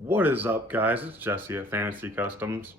What is up, guys? It's Jesse at Fantasy Customs.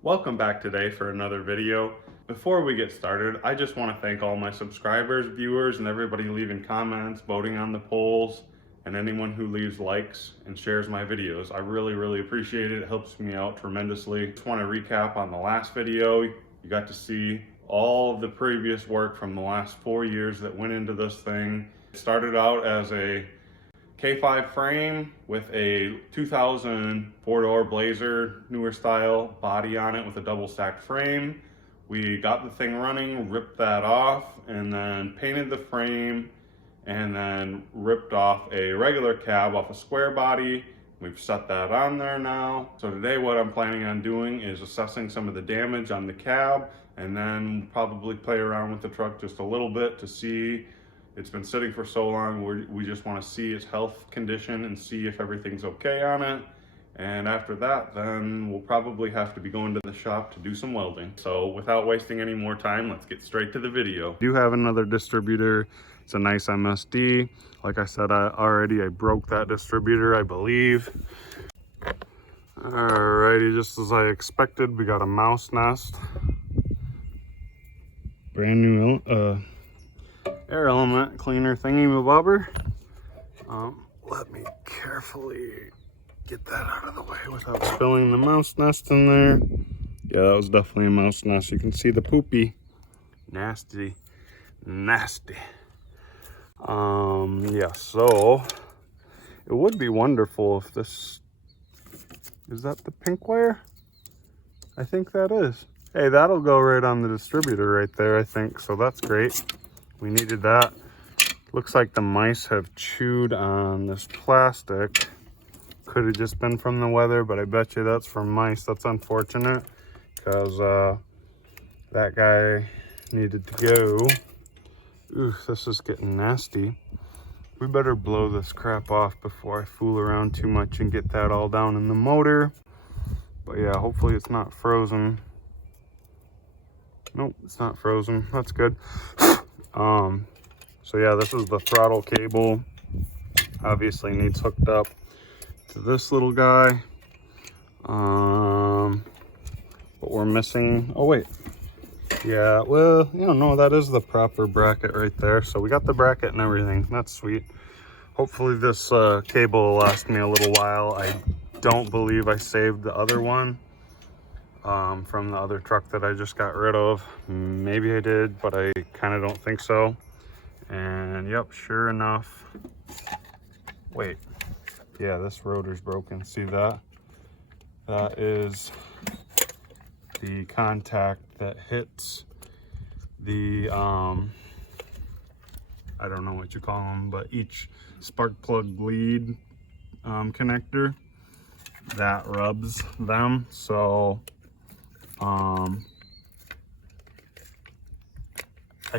Welcome back today for another video. Before we get started, I just want to thank all my subscribers, viewers, and everybody leaving comments, voting on the polls, and anyone who leaves likes and shares my videos. I really appreciate it. It helps me out tremendously. Just want to recap on the last video. You got to see all of the previous work from the last 4 years that went into this thing. It started out as a K5 frame with a 2000 four-door Blazer, newer style body on it with a double stacked frame. We got the thing running, ripped that off, and then painted the frame, and then ripped off a regular cab off a square body. We've set that on there now. So today what I'm planning on doing is assessing some of the damage on the cab, and then probably play around with the truck just a little bit to see. It's been sitting for so long, we just want to see its health condition and see if everything's okay on it. And after that, then we'll probably have to be going to the shop to do some welding. So without wasting any more time, let's get straight to the video. I do have another distributor. It's a nice MSD. Like I said, I broke that distributor, I believe. Alrighty, just as I expected, we got a mouse nest. Brand new air element cleaner thingy-mabobber. Let me carefully get that out of the way without spilling the mouse nest in there. Yeah, that was definitely a mouse nest. You can see the poopy. Nasty. Yeah, so it would be wonderful if this, is that the pink wire? I think that is. Hey, that'll go right on the distributor right there, I think. So that's great. We needed that. Looks like the mice have chewed on this plastic. Could have just been from the weather, but I bet you that's from mice. That's unfortunate because that guy needed to go. Ooh, this is getting nasty. We better blow this crap off before I fool around too much and get that all down in the motor. But yeah, hopefully it's not frozen. Nope, it's not frozen. That's good. So yeah, this is the throttle cable. Obviously needs hooked up to this little guy. But we're missing, oh wait. Yeah, well, no, that is the proper bracket right there. So we got the bracket and everything. That's sweet. Hopefully this cable will last me a little while. I don't believe I saved the other one from the other truck that I just got rid of. Maybe I did, but I kind of don't think so. And yep, sure enough. Wait, yeah, this rotor's broken. See that? That is the contact that hits the I don't know what you call them, but each spark plug lead connector that rubs them. So I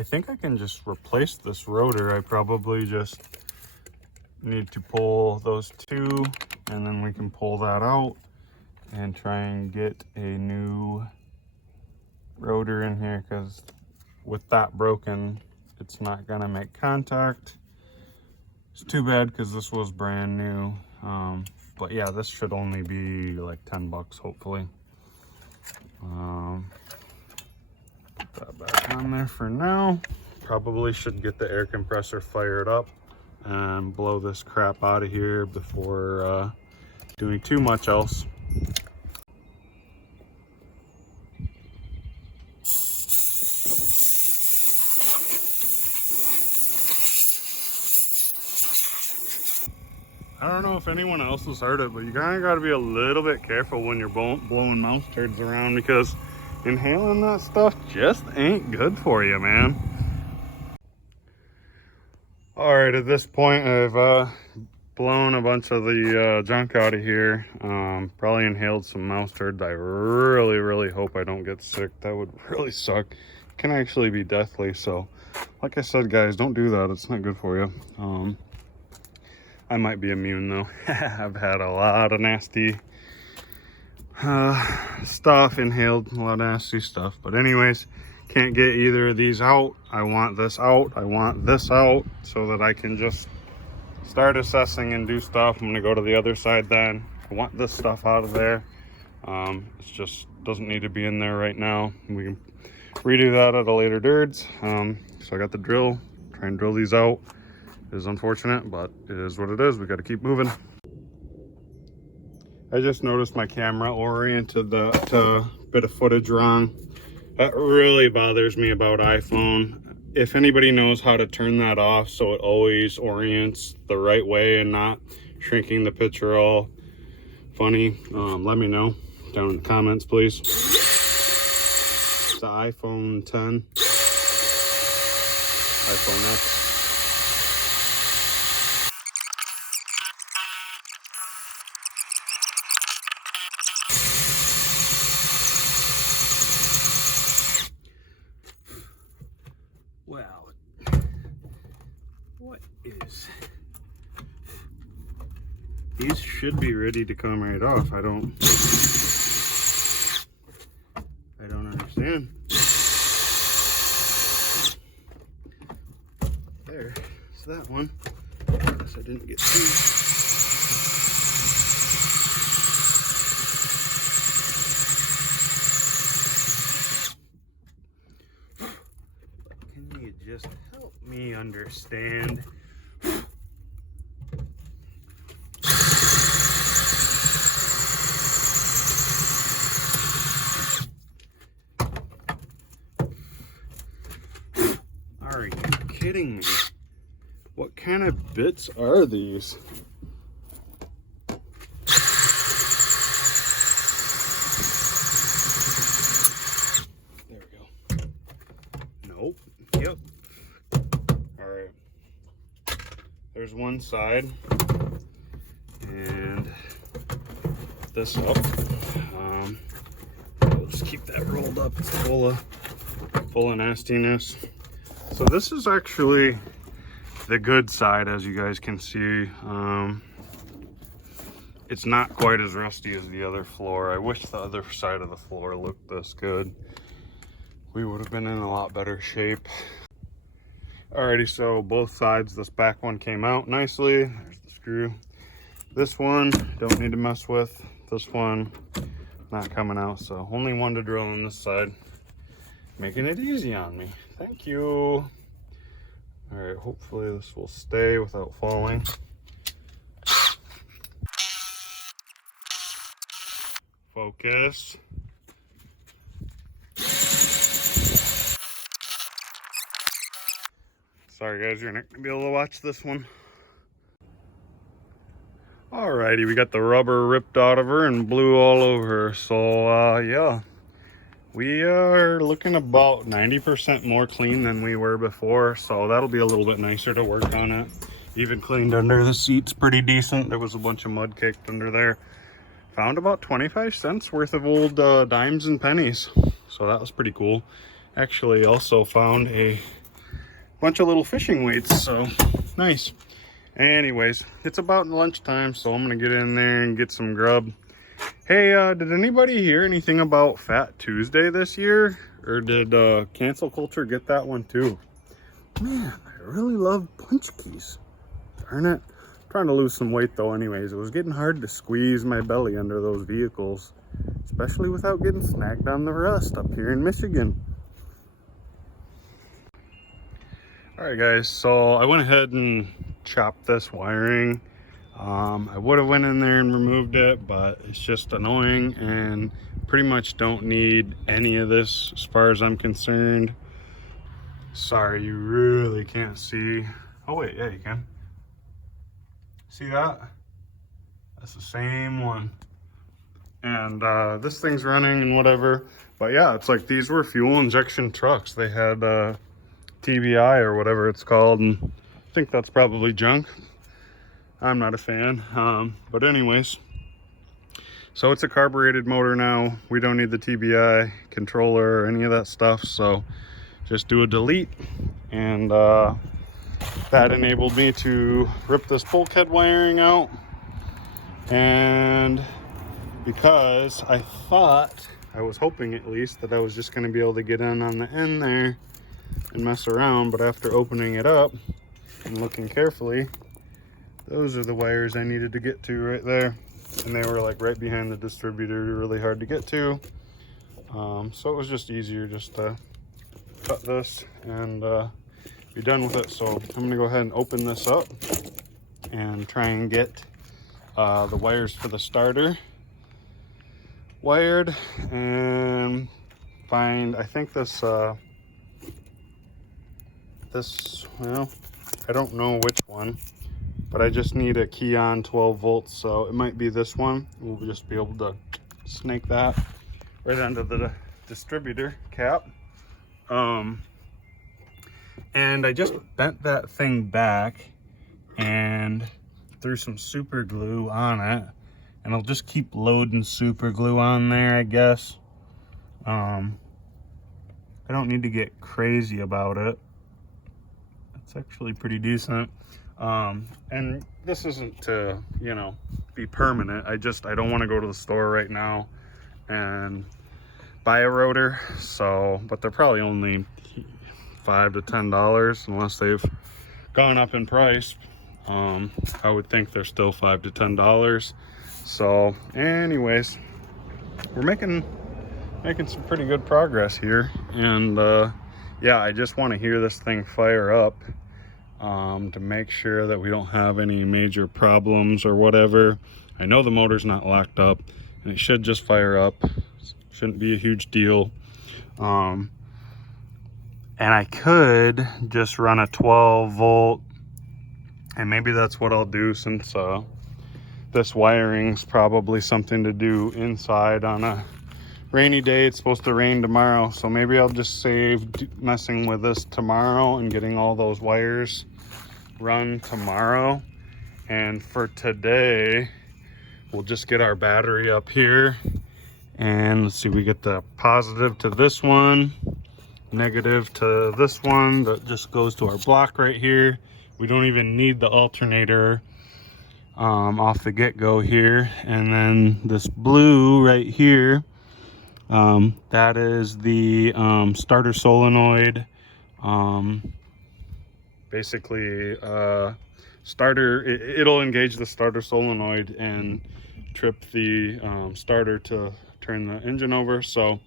think I can just replace this rotor. I probably just need to pull those two, and then we can pull that out and try and get a new rotor in here, because with that broken, it's not gonna make contact. It's too bad because this was brand new. But yeah, this should only be like 10 bucks, hopefully. Put that back on there for now. Probably should get the air compressor fired up and blow this crap out of here before doing too much else. I don't know if anyone else has heard it, but you kind of got to be a little bit careful when you're blowing mouse turds around, because inhaling that stuff just ain't good for you, man. All right, at this point, I've blown a bunch of the junk out of here. Probably inhaled some mouse turds. I really hope I don't get sick. That would really suck. It can actually be deathly. So, like I said, guys, don't do that. It's not good for you. I might be immune though. I've had a lot of nasty stuff, inhaled a lot of nasty stuff. But anyways, can't get either of these out. I want this out, I want this out, so that I can just start assessing and do stuff. I'm gonna go to the other side then. I want this stuff out of there. It just doesn't need to be in there right now. We can redo that at a later dirge. So I got the drill, try and drill these out. It is unfortunate, but it is what it is. We got to keep moving. I just noticed my camera oriented the bit of footage wrong. That really bothers me about iPhone. If anybody knows how to turn that off so it always orients the right way and not shrinking the picture all funny, let me know down in the comments, please. It's the iPhone 10, iPhone X. Wow, what is, these should be ready to come right off. I don't understand. There's that one. Guess I didn't get two. Can you just help me understand? Are you kidding me? What kind of bits are these? There we go. Nope. Yep. All right. There's one side, and this up. We'll just keep that rolled up. It's full of nastiness. So this is actually the good side, as you guys can see. It's not quite as rusty as the other floor. I wish the other side of the floor looked this good. We would have been in a lot better shape. Alrighty, so both sides, this back one came out nicely. There's the screw. This one, don't need to mess with. This one, not coming out, so only one to drill on this side. Making it easy on me. Thank you. All right, hopefully this will stay without falling. Focus. Sorry guys, you're not gonna be able to watch this one. Alrighty, we got the rubber ripped out of her and blew all over her. So yeah. We are looking about 90% more clean than we were before, so that'll be a little bit nicer to work on it. Even cleaned under the seats pretty decent. There was a bunch of mud caked under there. Found about 25 cents worth of old dimes and pennies, so that was pretty cool. Actually also found a bunch of little fishing weights, so nice. Anyways, it's about lunchtime, so I'm gonna get in there and get some grub. Hey, did anybody hear anything about Fat Tuesday this year? Or did Cancel Culture get that one too? Man, I really love punch keys. Darn it. I'm trying to lose some weight though anyways. It was getting hard to squeeze my belly under those vehicles, especially without getting snagged on the rust up here in Michigan. Alright guys, so I went ahead and chopped this wiring. I would have went in there and removed it, but it's just annoying and pretty much don't need any of this as far as I'm concerned. Sorry, you really can't see. Oh wait, yeah, you can. See that? That's the same one. And this thing's running and whatever. But yeah, it's like these were fuel injection trucks. They had TBI or whatever it's called, and I think that's probably junk. I'm not a fan, but anyways, so it's a carbureted motor now. We don't need the TBI controller or any of that stuff, so just do a delete, and that enabled me to rip this bulkhead wiring out. And because I thought I was hoping at least that I was just going to be able to get in on the end there and mess around, but after opening it up and looking carefully, those are the wires I needed to get to right there, and they were like right behind the distributor, really hard to get to. So it was just easier just to cut this and be done with it. So I'm gonna go ahead and open this up and try and get the wires for the starter wired, and find, I think this, well, I don't know which one, but I just need a key on 12 volts, so it might be this one. We'll just be able to snake that right under the distributor cap. And I just bent that thing back and threw some super glue on it, and I'll just keep loading super glue on there, I guess. I don't need to get crazy about it. It's actually pretty decent. And this isn't to, you know, be permanent. I don't want to go to the store right now and buy a rotor. So, but they're probably only $5 to $10 unless they've gone up in price. I would think they're still $5 to $10. So anyways, we're making some pretty good progress here, and yeah, I just want to hear this thing fire up to make sure that we don't have any major problems or whatever. I know the motor's not locked up, and it should just fire up. Shouldn't be a huge deal. And I could just run a 12 volt, and maybe that's what I'll do, since this wiring's probably something to do inside on a rainy day. It's supposed to rain tomorrow, so maybe I'll just save messing with this tomorrow and getting all those wires run tomorrow. And for today, we'll just get our battery up here, and let's see, we get the positive to this one, negative to this one that just goes to our block right here. We don't even need the alternator off the get-go here. And then this blue right here, that is the starter solenoid. Basically starter, it'll engage the starter solenoid and trip the starter to turn the engine over. So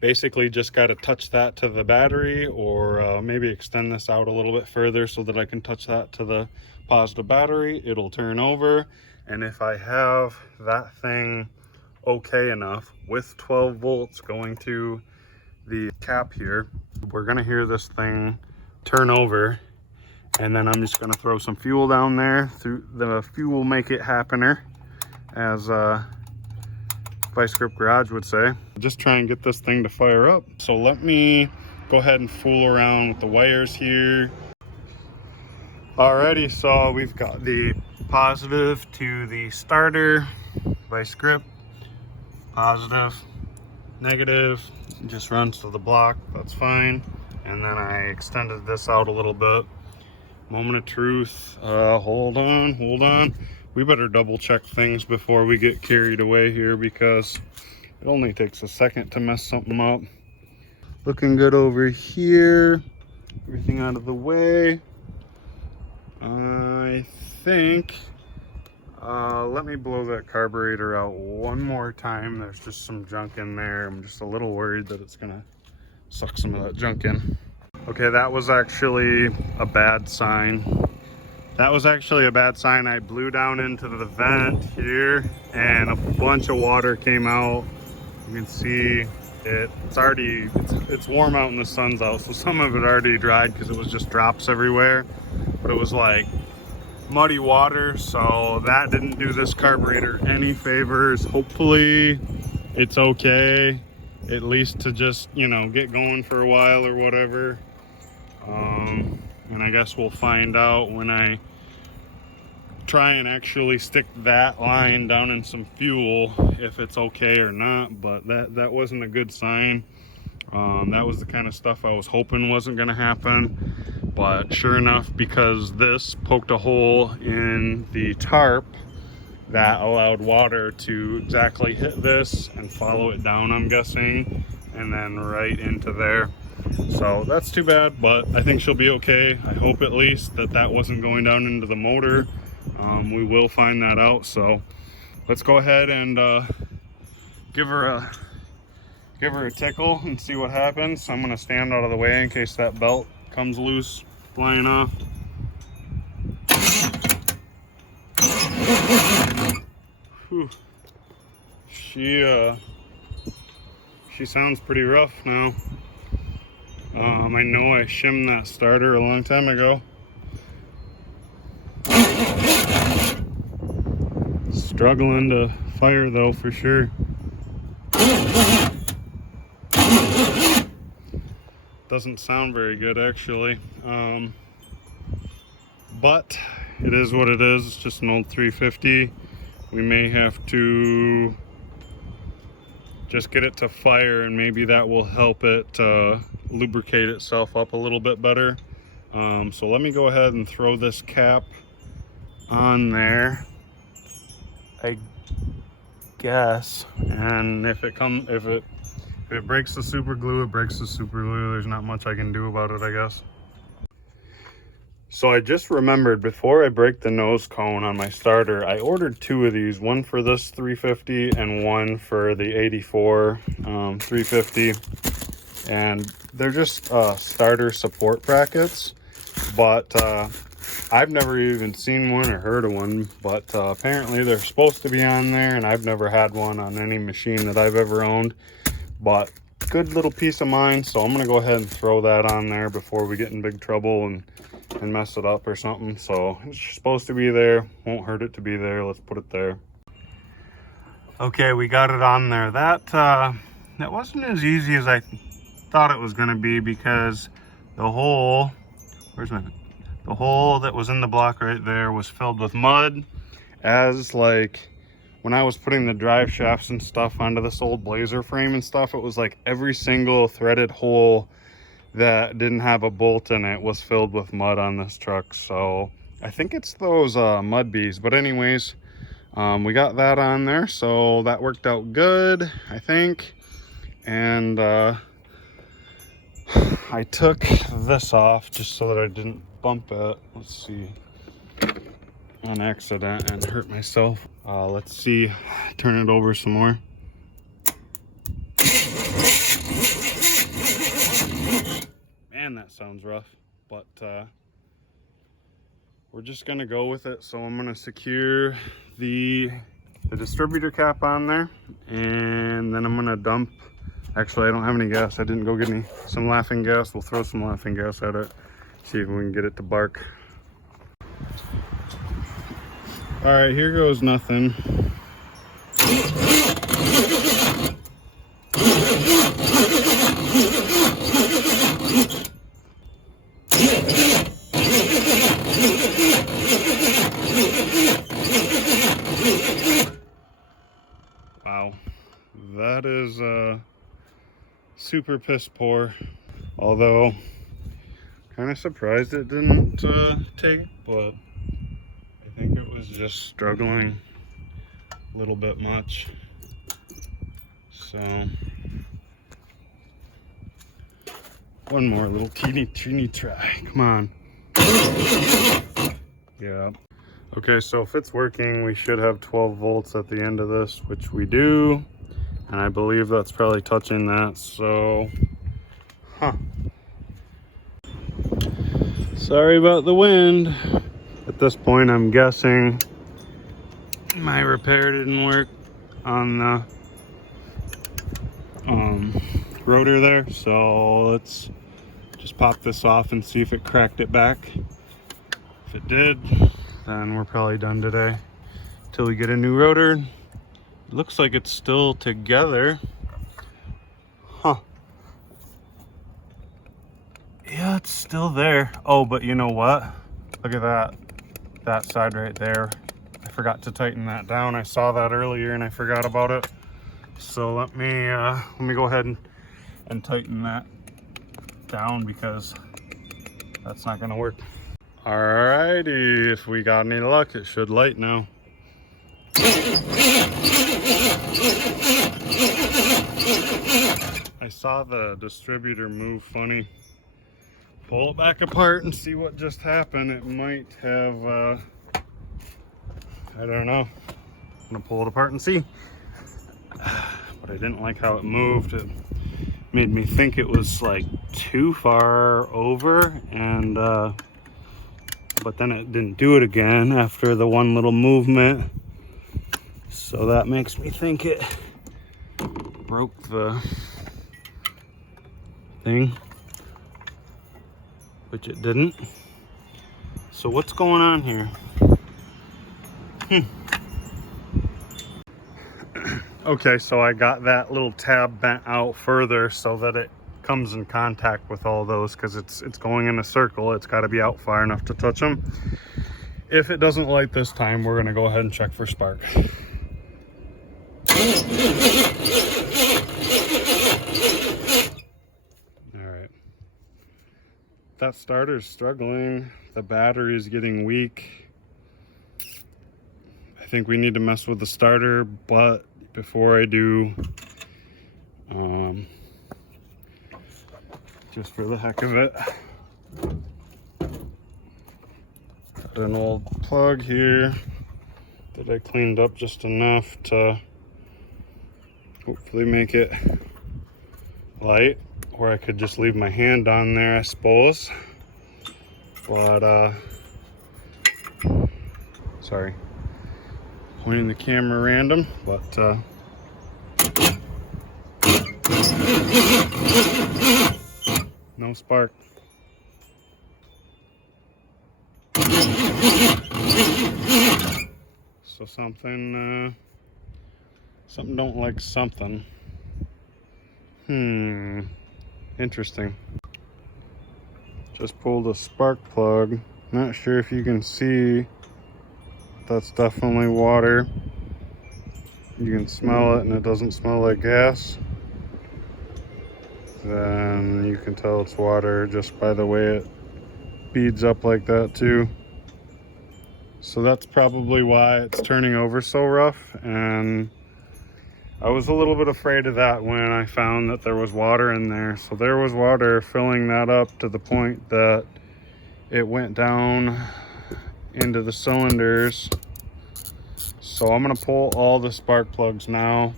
basically just got to touch that to the battery, or maybe extend this out a little bit further so that I can touch that to the positive battery. It'll turn over, and if I have that thing okay enough with 12 volts going to the cap here, we're gonna hear this thing turn over, and then I'm just gonna throw some fuel down there. Through the fuel make it happener, as Vice Grip Garage would say. Just try and get this thing to fire up. So let me go ahead and fool around with the wires here. Alrighty, so we've got the positive to the starter, Vice Grip, positive, negative, just runs to the block, that's fine. And then I extended this out a little bit. Moment of truth, hold on. We better double check things before we get carried away here, because it only takes a second to mess something up. Looking good over here. Everything out of the way. I think, let me blow that carburetor out one more time. There's just some junk in there. I'm just a little worried that it's gonna suck some of that junk in. Okay, that was actually a bad sign. I blew down into the vent here, and a bunch of water came out. You can see it's warm out and the sun's out, so some of it already dried because it was just drops everywhere. But it was like muddy water, so that didn't do this carburetor any favors. Hopefully it's okay, at least to just, you know, get going for a while or whatever. And I guess we'll find out when I try and actually stick that line down in some fuel if it's okay or not. But that wasn't a good sign. That was the kind of stuff I was hoping wasn't going to happen. But sure enough, because this poked a hole in the tarp that allowed water to exactly hit this and follow it down, I'm guessing, and then right into there. So that's too bad, but I think she'll be okay. I hope at least that that wasn't going down into the motor. We will find that out. So let's go ahead and give her a tickle and see what happens. I'm gonna stand out of the way in case that belt comes loose, flying off. Whew. She sounds pretty rough now. I know I shimmed that starter a long time ago. Struggling to fire though, for sure. Doesn't sound very good actually. But it is what it is. It's just an old 350. We may have to just get it to fire, and maybe that will help it lubricate itself up a little bit better. So let me go ahead and throw this cap on there, I guess. And if it breaks the super glue, it breaks the super glue. There's not much I can do about it, I guess. So I just remembered, before I break the nose cone on my starter, I ordered 2 of these, one for this 350 and one for the 84 350. And they're just starter support brackets, but I've never even seen one or heard of one, but apparently they're supposed to be on there, and I've never had one on any machine that I've ever owned. But good little peace of mind, so I'm gonna go ahead and throw that on there before we get in big trouble and mess it up or something. So it's supposed to be there, won't hurt it to be there. Let's put it there. Okay, we got it on there. That wasn't as easy as I thought it was gonna be, because the hole, the hole that was in the block right there was filled with mud. As like when I was putting the drive shafts and stuff onto this old Blazer frame and stuff, it was like every single threaded hole that didn't have a bolt in it was filled with mud on this truck. So I think it's those mud bees. But anyways, we got that on there, so that worked out good, I think. And I took this off just so that I didn't bump it. Let's see, on accident and hurt myself. Let's see, turn it over some more. Man, that sounds rough, but we're just gonna go with it. So I'm gonna secure the distributor cap on there, and then I'm gonna dump. Actually, I don't have any gas. I didn't go get some laughing gas. We'll throw some laughing gas at it, see if we can get it to bark. All right, here goes nothing. Wow, that is super piss poor. Although, kind of surprised it didn't take, but I think it was just struggling a little bit much. So, one more little teeny try. Come on. Yeah. Okay, so if it's working, we should have 12 volts at the end of this, which we do. And I believe that's probably touching that, so, Sorry about the wind. At this point, I'm guessing my repair didn't work on the rotor there. So let's just pop this off and see if it cracked it back. If it did, then we're probably done today till we get a new rotor. It looks like it's still together. Yeah, it's still there. Oh, but you know what? Look at that side right there. I forgot to tighten that down. I saw that earlier and I forgot about it. So let me go ahead and tighten that down, because that's not gonna work. Alrighty, if we got any luck, it should light now. I saw the distributor move funny. Pull it back apart and see what just happened. It might have, I don't know. I'm gonna pull it apart and see. But I didn't like how it moved. It made me think it was like too far over, and but then it didn't do it again after the one little movement. So that makes me think it broke the thing, which it didn't. So what's going on here? Okay, so I got that little tab bent out further so that it comes in contact with all those, because it's going in a circle. It's got to be out far enough to touch them. If it doesn't light this time, we're going to go ahead and check for spark. Alright. That starter's struggling. The battery's getting weak. I think we need to mess with the starter, but before I do, just for the heck of it, got an old plug here that I cleaned up just enough to hopefully make it light, or I could just leave my hand on there, I suppose. But sorry, pointing the camera random, but no spark. So something don't like something. Interesting. Just pulled a spark plug. Not sure if you can see. That's definitely water. You can smell it and it doesn't smell like gas. Then you can tell it's water just by the way it beads up like that too. So that's probably why it's turning over so rough, and I was a little bit afraid of that when I found that there was water in there. So there was water filling that up to the point that it went down into the cylinders. So I'm gonna pull all the spark plugs now,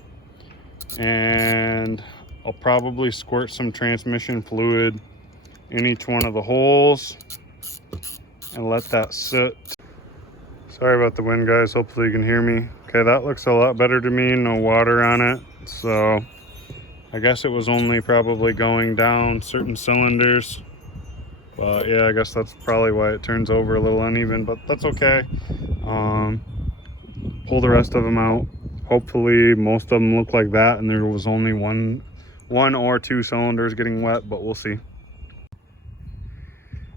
and I'll probably squirt some transmission fluid in each one of the holes and let that sit. Sorry about the wind, guys. Hopefully you can hear me. Okay, that looks a lot better to me. No water on it. So I guess it was only probably going down certain cylinders. But yeah, I guess that's probably why it turns over a little uneven, but that's okay. Pull the rest of them out. Hopefully most of them look like that and there was only one or two cylinders getting wet, but we'll see.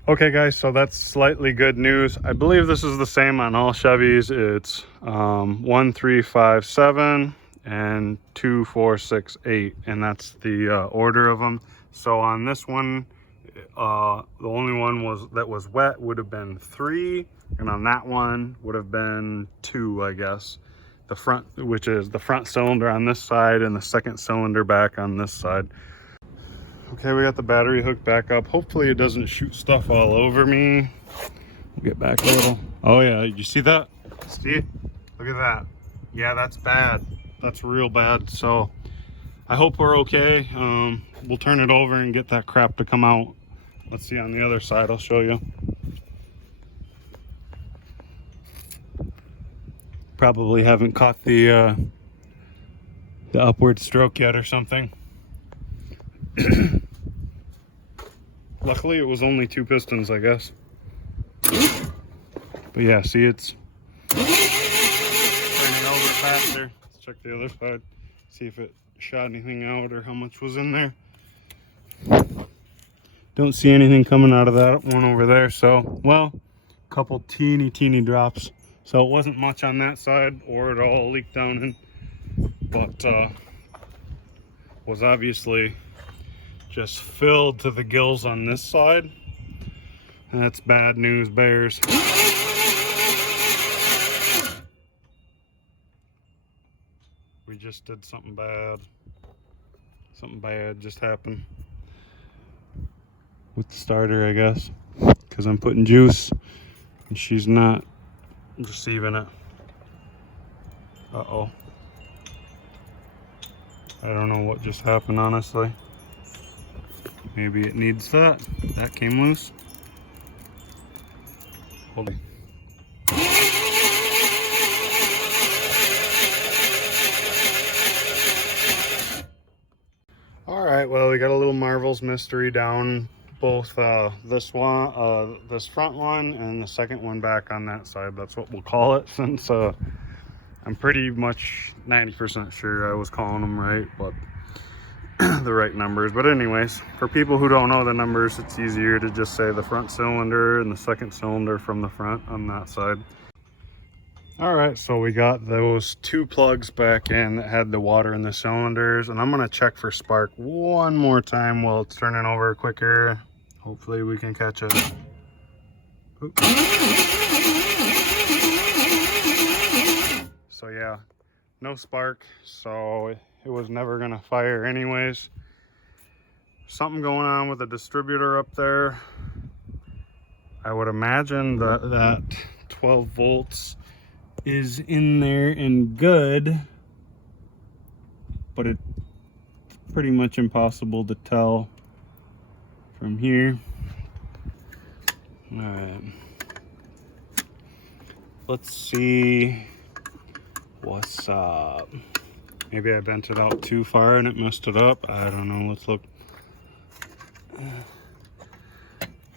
Okay guys, so that's slightly good news. I believe this is the same on all Chevys. It's 1357 and 2468, and that's the order of them. So on this one, the only one that was wet would have been 3, and on that one would have been 2, I guess. The front, which is the front cylinder on this side and the second cylinder back on this side. Okay, we got the battery hooked back up. Hopefully it doesn't shoot stuff all over me. We'll get back a little. Oh yeah, did you see that? See? Look at that. Yeah, that's bad. That's real bad. So I hope we're okay. We'll turn it over and get that crap to come out. Let's see on the other side, I'll show you. Probably haven't caught the upward stroke yet or something. Luckily it was only 2 pistons, I guess. But yeah, see, it's turning over faster. Let's check the other side, see if it shot anything out or how much was in there. Don't see anything coming out of that one over there. So, well, a couple teeny drops. So it wasn't much on that side, or it all leaked down in, but was obviously just filled to the gills on this side. And that's bad news bears. We just did something bad. Something bad just happened with the starter, I guess, because I'm putting juice and she's not receiving it. Uh-oh. I don't know what just happened, honestly. Maybe it needs that. That came loose. Hold on. Alright, well, we got a little Marvel's mystery down. Both this one, this front one, and the second one back on that side. That's what we'll call it, since I'm pretty much 90% sure I was calling them right, but the right numbers. But anyways, for people who don't know the numbers, it's easier to just say the front cylinder and the second cylinder from the front on that side. All right, so we got those two plugs back in that had the water in the cylinders, and I'm gonna check for spark one more time while it's turning over quicker. Hopefully we can catch it. Oops. So yeah, no spark, so it was never gonna fire anyways. Something going on with the distributor up there. I would imagine that 12 volts is in there and good, but it's pretty much impossible to tell from here. All right, let's see what's up. Maybe I bent it out too far and it messed it up. I don't know. Let's look.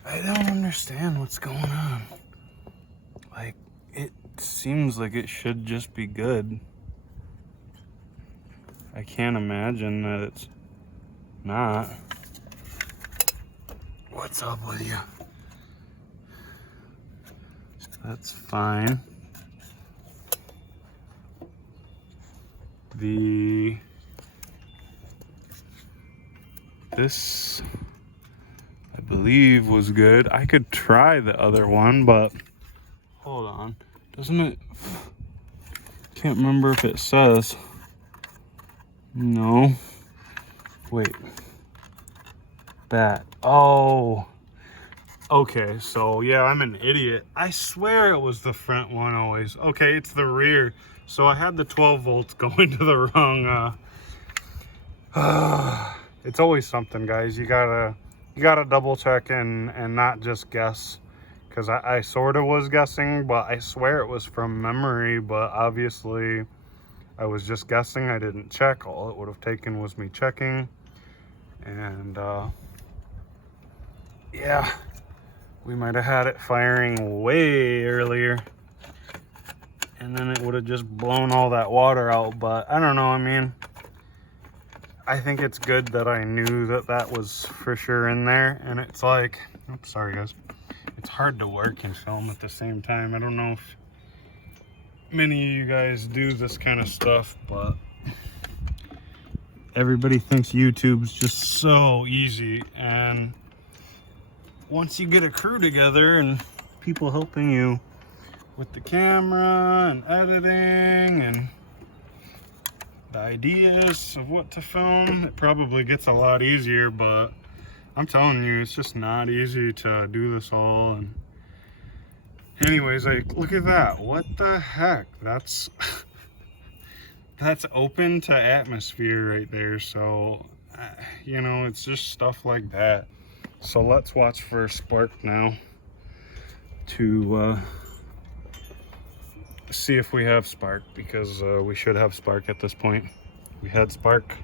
I don't understand what's going on. Like, it seems like it should just be good. I can't imagine that it's not. What's up with you? That's fine. This I believe was good. I could try the other one, but hold on. Doesn't it? Can't remember if it says. No. Wait. That. Oh. Okay, so yeah, I'm an idiot. I swear it was the front one always. Okay, it's the rear. So I had the 12 volts going to the wrong. It's always something, guys. You gotta double check and not just guess. Because I sort of was guessing, but I swear it was from memory. But obviously, I was just guessing. I didn't check. All it would have taken was me checking. And yeah, we might have had it firing way earlier. And then it would have just blown all that water out. But I don't know. I mean, I think it's good that I knew that that was for sure in there. And it's like, oops, sorry guys. It's hard to work and film at the same time. I don't know if many of you guys do this kind of stuff, but everybody thinks YouTube's just so easy. And once you get a crew together and people helping you with the camera and editing and the ideas of what to film, it probably gets a lot easier. But I'm telling you, it's just not easy to do this all. And anyways, like, look at that. What the heck? That's that's open to atmosphere right there. So you know, it's just stuff like that. So let's watch for spark now to see if we have spark, because we should have spark at this point. We had spark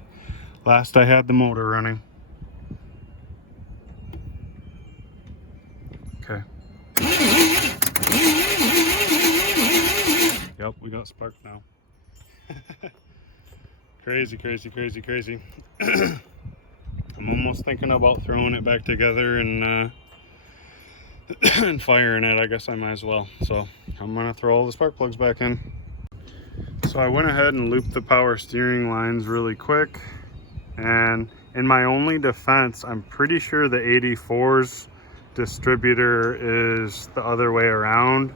last I had the motor running. Okay. Yep, we got spark now. Crazy, crazy, crazy, crazy. I'm almost thinking about throwing it back together and and firing it. I guess I might as well. So I'm gonna throw all the spark plugs back in. So I went ahead and looped the power steering lines really quick, and in my only defense, I'm pretty sure the 84's distributor is the other way around,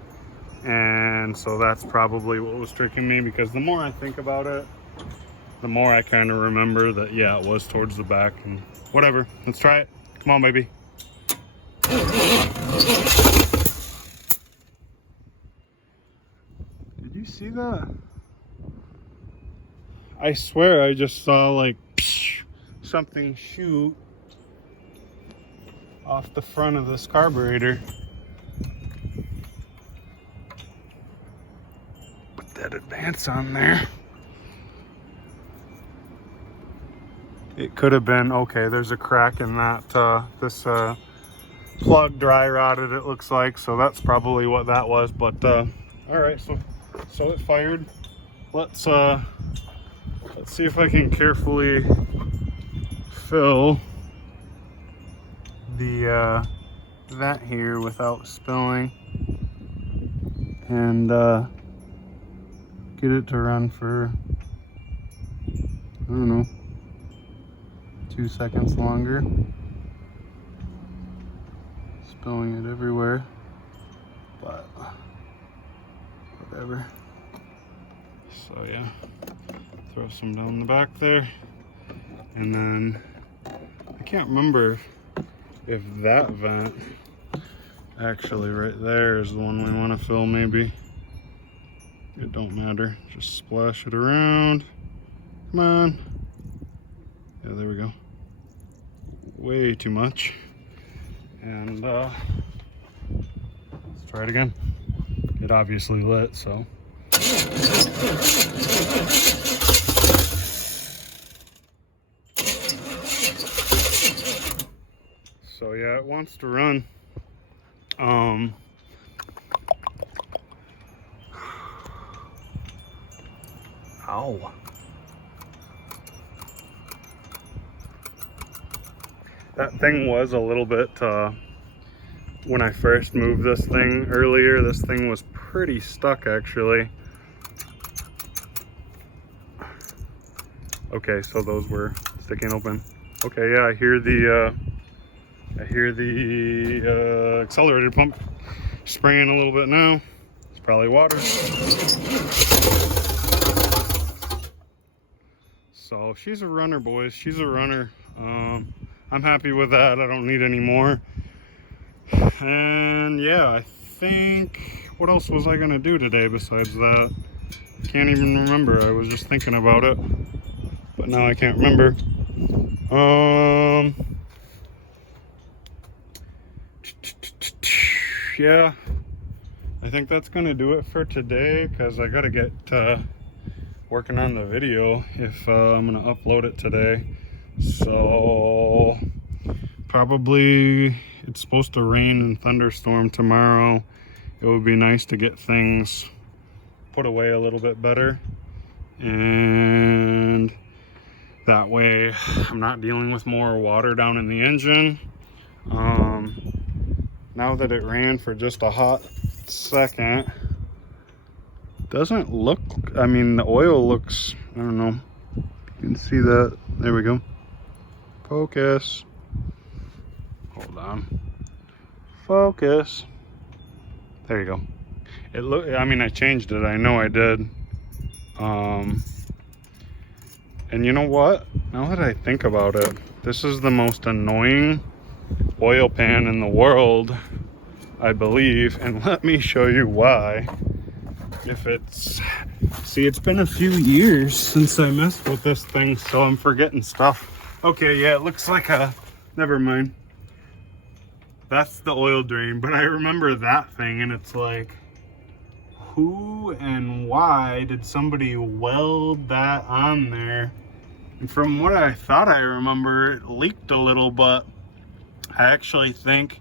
and so that's probably what was tricking me, because the more I think about it, the more I kind of remember that, yeah, it was towards the back. And whatever, let's try it. Come on, baby. Did you see that? I swear I just saw like something shoot off the front of this carburetor. Put that advance on there. It could have been, okay, there's a crack in that, this plug dry rotted, it looks like, so that's probably what that was. But all right, so it fired. Let's see if I can carefully fill the vent here without spilling, and get it to run for, I don't know, 2 seconds longer. Spilling it everywhere, but whatever. So yeah, throw some down the back there, and then I can't remember if that vent actually right there is the one we want to fill. Maybe it don't matter, just splash it around. Come on. Yeah, there we go. Way too much. And let's try it again. It obviously lit, so. So yeah, it wants to run. Ow. That thing was a little bit, when I first moved this thing earlier, this thing was pretty stuck actually. Okay, so those were sticking open. Okay, yeah, I hear the accelerator pump spraying a little bit now. It's probably water. So she's a runner, boys. She's a runner. I'm happy with that. I don't need any more. And yeah, I think, what else was I gonna do today besides that? Can't even remember. I was just thinking about it, but now I can't remember. Yeah, I think that's gonna do it for today, because I gotta get working on the video if I'm gonna upload it today. So probably, it's supposed to rain and thunderstorm tomorrow. It would be nice to get things put away a little bit better, and that way I'm not dealing with more water down in the engine. Now that it ran for just a hot second, doesn't look, I mean, the oil looks, I don't know, you can see that. There we go. Focus. Hold on. Focus. There you go. It look, I mean, I changed it, I know I did. And you know what? Now that I think about it, this is the most annoying oil pan in the world, I believe, and let me show you why. If it's, see, it's been a few years since I messed with this thing, so I'm forgetting stuff. Okay, yeah, it looks like a, never mind. That's the oil drain, but I remember that thing, and it's like, who and why did somebody weld that on there? And from what I thought I remember, it leaked a little, but I actually think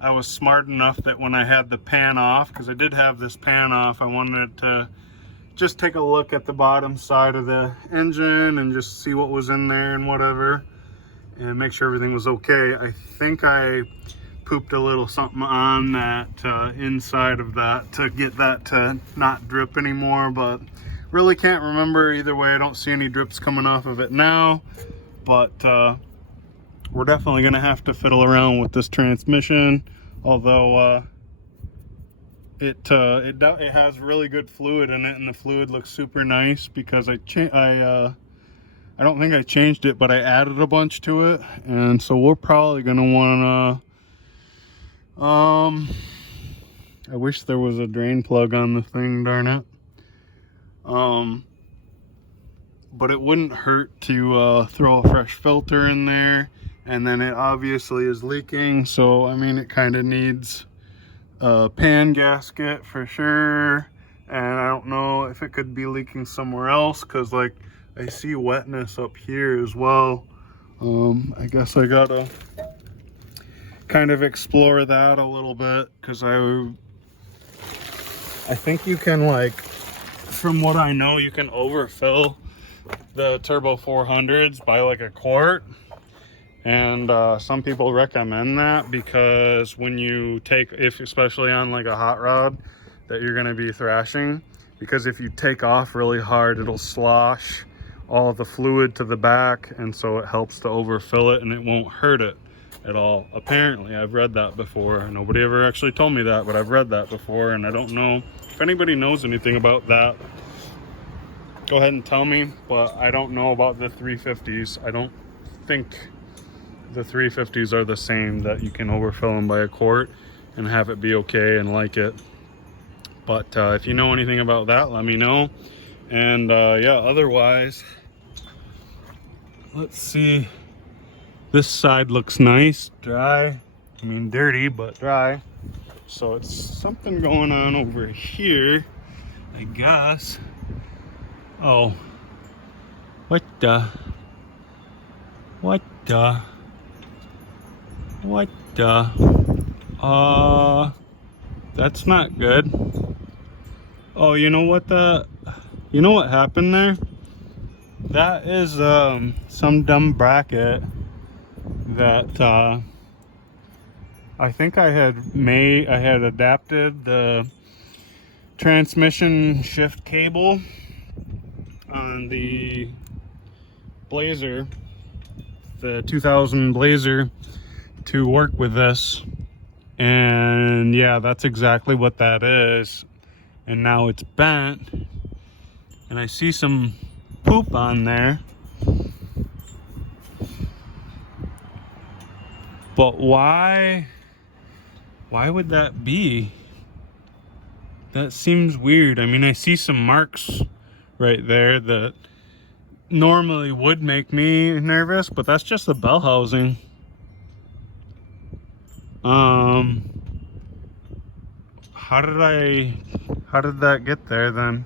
I was smart enough that when I had the pan off, because I did have this pan off, I wanted to just take a look at the bottom side of the engine and just see what was in there and whatever, and make sure everything was okay. I think I pooped a little something on that inside of that to get that to not drip anymore, but really can't remember. Either way, I don't see any drips coming off of it now, but we're definitely gonna have to fiddle around with this transmission, although it has really good fluid in it, and the fluid looks super nice because I I don't think I changed it, but I added a bunch to it, and so we're probably gonna wanna, I wish there was a drain plug on the thing, darn it. But it wouldn't hurt to throw a fresh filter in there, and then it obviously is leaking, so I mean it kind of needs a pan gasket for sure. And I don't know if it could be leaking somewhere else, because like I see wetness up here as well. I guess I gotta kind of explore that a little bit, because I think you can, like, from what I know, you can overfill the turbo 400s by like a quart, and some people recommend that because when you take, if especially on like a hot rod that you're going to be thrashing, because if you take off really hard, it'll slosh all the fluid to the back, and so it helps to overfill it and it won't hurt it at all. Apparently, I've read that before. Nobody ever actually told me that, but I've read that before, and I don't know if anybody knows anything about that. Go ahead and tell me, but I don't know about the 350s. I don't think the 350s are the same, that you can overfill them by a quart and have it be okay and like it. But if you know anything about that, let me know. And yeah, otherwise, let's see. This side looks nice, dry. I mean, dirty, but dry. So it's something going on over here, I guess. Oh, what the, that's not good. Oh, you know what happened there? That is some dumb bracket that I think I had adapted the transmission shift cable on the Blazer, the 2000 Blazer, to work with this. And yeah, that's exactly what that is. And now it's bent, and I see some poop on there. But why would that be? That seems weird. I mean, I see some marks right there that normally would make me nervous, but that's just the bell housing. How did that get there then,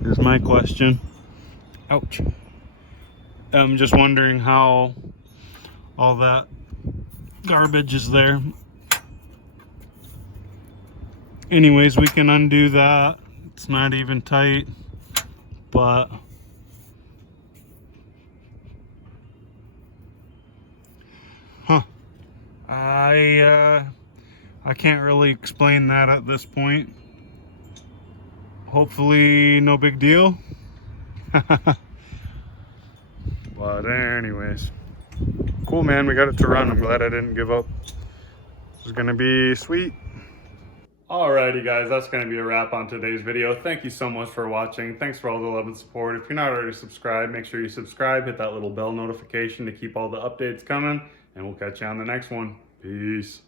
is my question. Ouch. I'm just wondering how all that garbage is there. Anyways, we can undo that. It's not even tight, but I can't really explain that at this point. Hopefully no big deal. But anyways, cool, man, we got it to run. I'm glad I didn't give up. This is gonna be sweet. Alrighty guys, that's going to be a wrap on today's video. Thank you so much for watching. Thanks for all the love and support. If you're not already subscribed, make sure you subscribe, hit that little bell notification to keep all the updates coming, and we'll catch you on the next one. Peace.